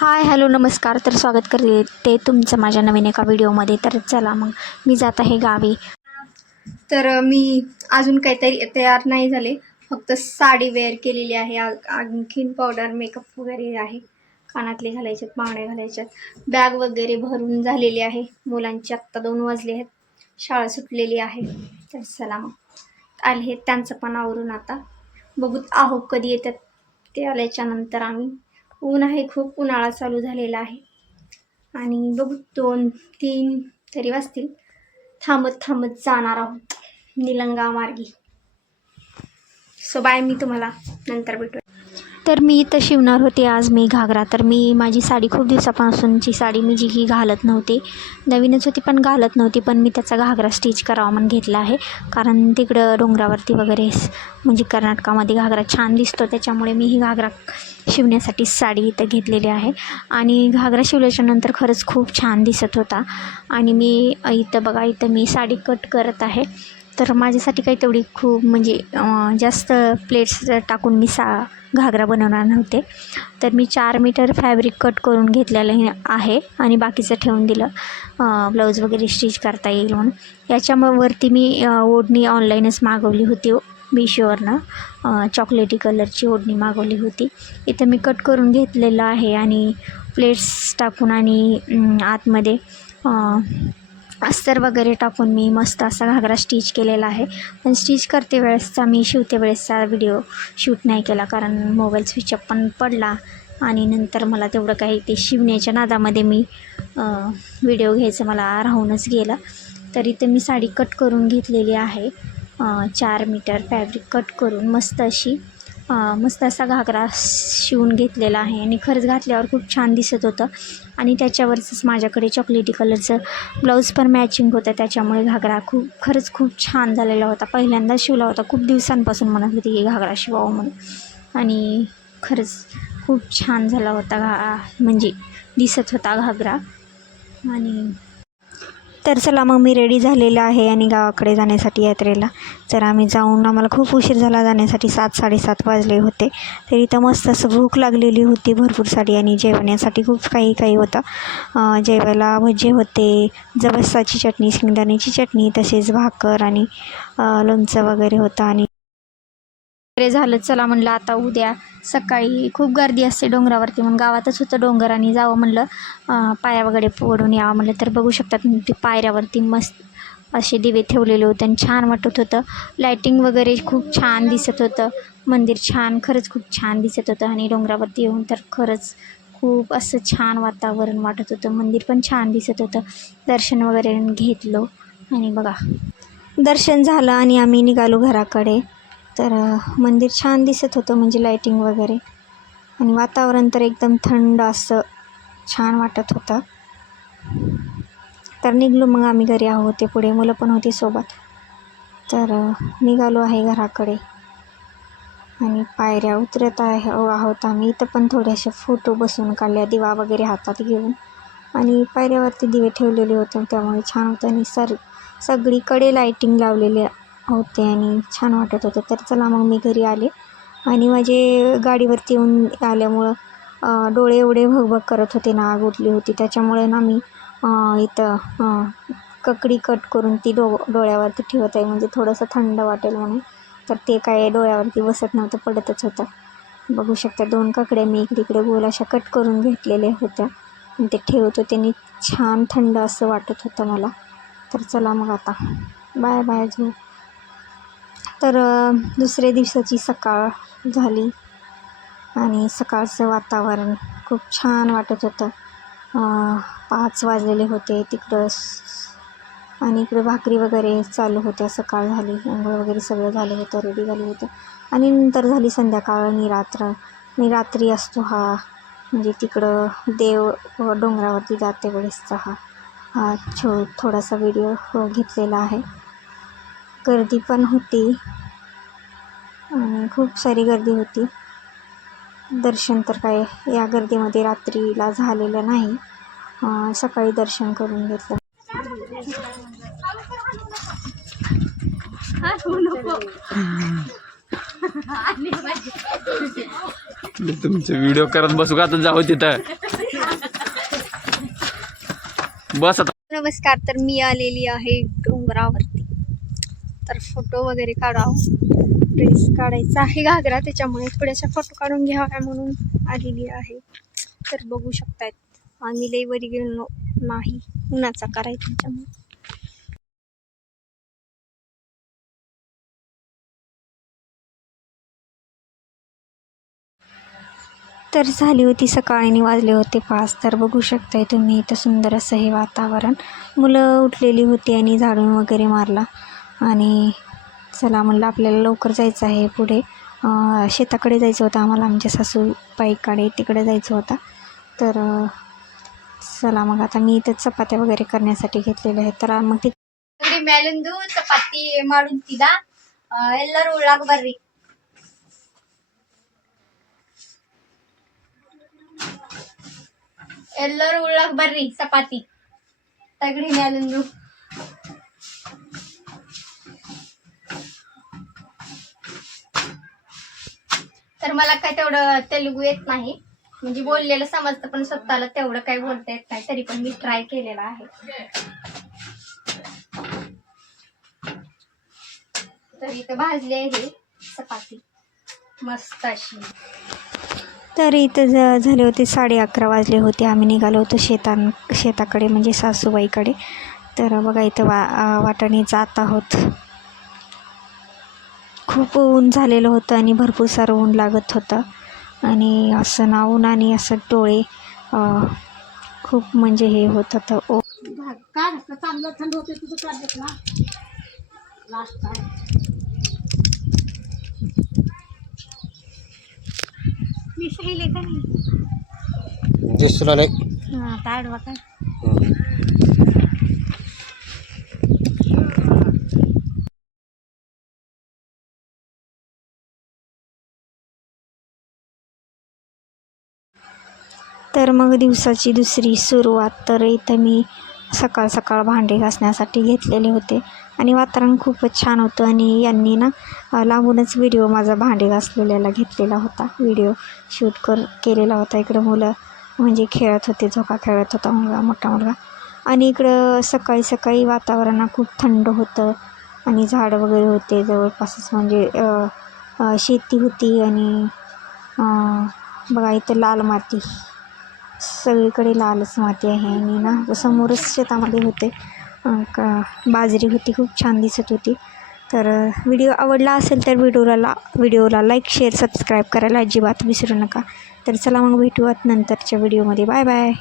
Hi hello नमस्कार. तर स्वागत करते तुमचं माझ्या नवीन एका व्हिडिओमध्ये. तर चला मग मी जात आहे गावी. तर मी अजून काहीतरी तयार नाही झाले, फक्त साडी वेअर केलेली आहे. आणखीन पावडर मेकअप वगैरे आहे, कानातले घालायच्यात, पांगड्या घालायच्यात, बॅग वगैरे भरून झालेली आहे. मुलांची आत्ता 2 वाजले आहेत, शाळा सुटलेली आहे. तर चला मग आले त्यांचं पण आवरून आता बघूत आहो कधी येतात ते. आल्याच्या नंतर आम्ही, ऊन आहे खूप, उन्हाळा चालू झालेला आहे आणि बघू 2-3 तरी वाजतील. थांबत थांबत जाणार आहोत निलंगा मार्गी. सो बाय, मी तुम्हाला नंतर भेटू. तर मी इथं शिवणार होते आज मी घागरा. तर मी माझी साडी खूप दिवसापासूनची साडी मी जी की घालत नव्हते, नवीनच होती पण घालत नव्हती, पण मी त्याचा घागरा स्टिच करावा म्हणून घेतला आहे. कारण तिकडं डोंगरावरती वगैरे म्हणजे कर्नाटकामध्ये घागरा छान दिसतो, त्याच्यामुळे मी ही घागरा शिवण्यासाठी साडी इथं घेतलेली आहे. आणि घागरा शिवल्याच्यानंतर खरंच खूप छान दिसत होता. आणि मी इथं बघा, इथं मी साडी कट करत आहे. तर माझ्यासाठी काही तेवढी खूप म्हणजे जास्त प्लेट्स टाकून मी घागरा बनवणार नव्हते. तर मी 4 मीटर फॅब्रिक कट करून घेतलेलं आहे आणि बाकीचं ठेवून दिलं ब्लाऊज वगैरे स्टिच करता येईल म्हणून. याच्यावरती मी ओढणी ऑनलाईनच मागवली होती मिशोवरनं. चॉकलेटी कलरची ओढणी मागवली होती. इथं मी कट करून घेतलेलं आहे आणि प्लेट्स टाकून आणि आतमध्ये अस्तर वगैरे टाकून मी मस्त असा घागरा स्टिच केलेला आहे. पण स्टिच करते वेळेसचा, मी शिवते वेळेसचा व्हिडिओ शूट नाही केला, कारण मोबाईल स्विचअप पण पडला आणि नंतर मला तेवढं काही ते शिवण्याच्या नादामध्ये मी व्हिडिओ घ्यायचं मला राहूनच गेलं. तर इथे मी साडी कट करून घेतलेली आहे. 4 मीटर फॅब्रिक कट करून मस्त असा घागरा शिवून घेतलेला आहे. आणि खरंच घातल्यावर खूप छान दिसत होतं. आणि त्याच्यावरच माझ्याकडे चॉकलेटी कलरचं ब्लाऊज पण मॅचिंग होतं, त्याच्यामुळे घागरा खरंच खूप छान झालेला होता. पहिल्यांदा शिवला होता, खूप दिवसांपासून म्हणत होती की घागरा शिवावं म्हणून. आणि खरंच खूप छान झाला होता म्हणजे दिसत होता घागरा. आणि तर चला मग मी रेडी झालेलं आहे आणि गावाकडे जाण्यासाठी यात्रेला. तर आम्ही जाऊन, आम्हाला खूप उशीर झाला जाण्यासाठी, 7-7:30 वाजले होते. तर इथं मस्त असं भूक लागलेली होती भरपूर साडी आणि जेवण्यासाठी खूप काही होतं. जेवायला भजे होते, जवसाची चटणी, शेंगदाण्याची चटणी, तसेच भाकर आणि लोणचं वगैरे होतं. आणि झालं. चला म्हणलं आता उद्या सकाळी खूप गर्दी असते डोंगरावरती, म्हणून गावातच होतं डोंगर आणि जावं म्हणलं, पाया वगैरे पडून यावं म्हणलं. तर बघू शकतात ते पायऱ्यावरती मस्त असे दिवे ठेवलेले होते आणि छान वाटत होतं. लायटिंग वगैरे खूप छान दिसत होतं. मंदिर छान, खरंच खूप छान दिसत होतं. आणि डोंगरावरती येऊन तर खरंच खूप असं छान वातावरण वाटत होतं. मंदिर पण छान दिसत होतं. दर्शन वगैरे घेतलं आणि बघा दर्शन झालं आणि आम्ही निघालो घराकडे. तर मंदिर छान दिसत होतं, म्हणजे लायटिंग वगैरे, आणि वातावरण तर एकदम थंड असं छान वाटत होतं. तर निघलो मग आम्ही घरी आहोत, ते पुढे मुलं पण होती सोबत. तर निघालो आहे घराकडे आणि पायऱ्या उतरत आहोत आम्ही. इथं पण थोडेसे फोटो बसून काढल्या, दिवा वगैरे हातात घेऊन. आणि पायऱ्यावरती दिवे ठेवलेले होते, त्यामुळे छान होतं. आणि सगळीकडे लायटिंग लावलेले होते आणि छान वाटत होतं. तर चला मग मी घरी आले आणि माझे गाडीवरती येऊन आल्यामुळं डोळे एवढे भगभग करत होते ना, आग उठली होती. त्याच्यामुळे ना मी इथं ककडी कट करून ती डोळ्यावरती ठेवत आहे, म्हणजे थोडंसं थंड वाटेल म्हणून. तर ते काय डोळ्यावरती बसत नव्हतं, पडतच होतं. बघू शकता 2 ककड्या मी इकडे गोल अशा कट करून घेतलेल्या होत्या आणि ते ठेवत होते आणि छान थंड असं वाटत होतं मला. तर चला मग आता बाय बाय झोप. तर दुसऱ्या दिवसाची सकाळ झाली आणि सकाळचं वातावरण खूप छान वाटत होतं. 5 वाजलेले होते तिकडं आणि इकडं भाकरी वगैरे चालू होत्या. सकाळ झाली, अंघोळ वगैरे सगळं झालं होतं, रेडी झालं होतं. आणि नंतर झाली संध्याकाळ आणि रात्री असतो हा, म्हणजे तिकडं देव डोंगरावरती जाते वेळेसचा हा थोडासा व्हिडिओ घेतलेला आहे. गर्दी पण होती आणि खूप सारी गर्दी होती. दर्शन तर काय या गर्दीमध्ये रात्रीला झालेलं नाही, सकाळी दर्शन करून घेतलं. तुमचे व्हिडिओ करत बसू का, आता जाऊ तिथं. बस आता. नमस्कार. तर मी आलेली आहे डोंगरावरती, तर फोटो वगैरे काढावं, ड्रेस काढायचा आहे घागरा, त्याच्यामुळे थोड्याशा फोटो काढून घ्याव्या म्हणून आलेली आहे. तर बघू शकतायत आम्ही लई वरी गेलो नाही, उन्हाचा करायचा त्याच्यामुळे. तर झाली होती सकाळी वाजले होते 5. तर बघू शकताय तुम्ही इथं सुंदर असं हे वातावरण. मुलं उठलेली होती आणि झाडून वगैरे मारला आणि चला म्हणलं आपल्याला लवकर जायचं आहे पुढे. शेताकडे जायचं होतं आम्हाला, आमच्या सासूबाईकडे तिकडे जायचं होतं. तर चला मग आता मी इथं चपात्या वगैरे करण्यासाठी घेतलेल्या आहेत. तर मग ती ಮೇಲಿಂದು ಚಪಾತಿ ಮಾಡುತ್ತಿದ್ದ ಎಲ್ಲರೂ ಉಳ್ಳಾಗ ಬರ್ರಿ. ಎಲ್ಲರೂ ಉಳ್ಳಾಗ ಬರ್ರಿ ಚಪಾತಿ ತಗಡಿ ಮೇಲಿಂದು. तर मला काय तेवढं तेलुगू येत नाही, म्हणजे बोललेलं समजतं पण स्वतःला तेवढं काही बोलता येत नाही, तरी पण मी ट्राय केलेला आहे. तर इथं भाजली आहे चपाती मस्त अशी. तर इथं झाले होते 11:30 वाजले होते. आम्ही निघालो होतो शेताकडे म्हणजे सासूबाईकडे. तर बघा इथं वाटाणे जात आहोत. खूप ऊन झालेलं होतं आणि भरपूर सारं ऊन लागत होतं आणि असं ना ऊन आणि असं डोळे खूप म्हणजे हे होत होतं. चांगलं थंड होते तुझं काढत ना लास्ट टाइम. दिसले का नाही दिसला नाही. हां ताडवा काय. तर मग दिवसाची दुसरी सुरुवात. तर इथं मी सकाळ सकाळ भांडे घासण्यासाठी घेतलेले होते आणि वातावरण खूपच छान होतं आणि यांनी ना लांबूनच व्हिडिओ माझा भांडे घासलेल्याला घेतलेला होता, व्हिडिओ शूट केलेला होता. इकडं मुलं म्हणजे खेळत होते, झोका खेळत होता मोठा मुलगा. आणि इकडं सकाळी सकाळी वातावरण खूप थंड होतं आणि झाडं वगैरे होते जवळपासच, म्हणजे शेती होती. आणि बघा इथं लाल माती, सगळीकडे लालच माती आहे. आणि ना समोरच शेतामध्ये होते बाजरी होती, खूप छान दिसत होती. तर व्हिडिओ आवडला असेल तर व्हिडिओला लाईक, शेअर, सबस्क्राईब करायला अजिबात विसरू नका. तर चला मग भेटूयात नंतरच्या व्हिडिओमध्ये. Bye bye.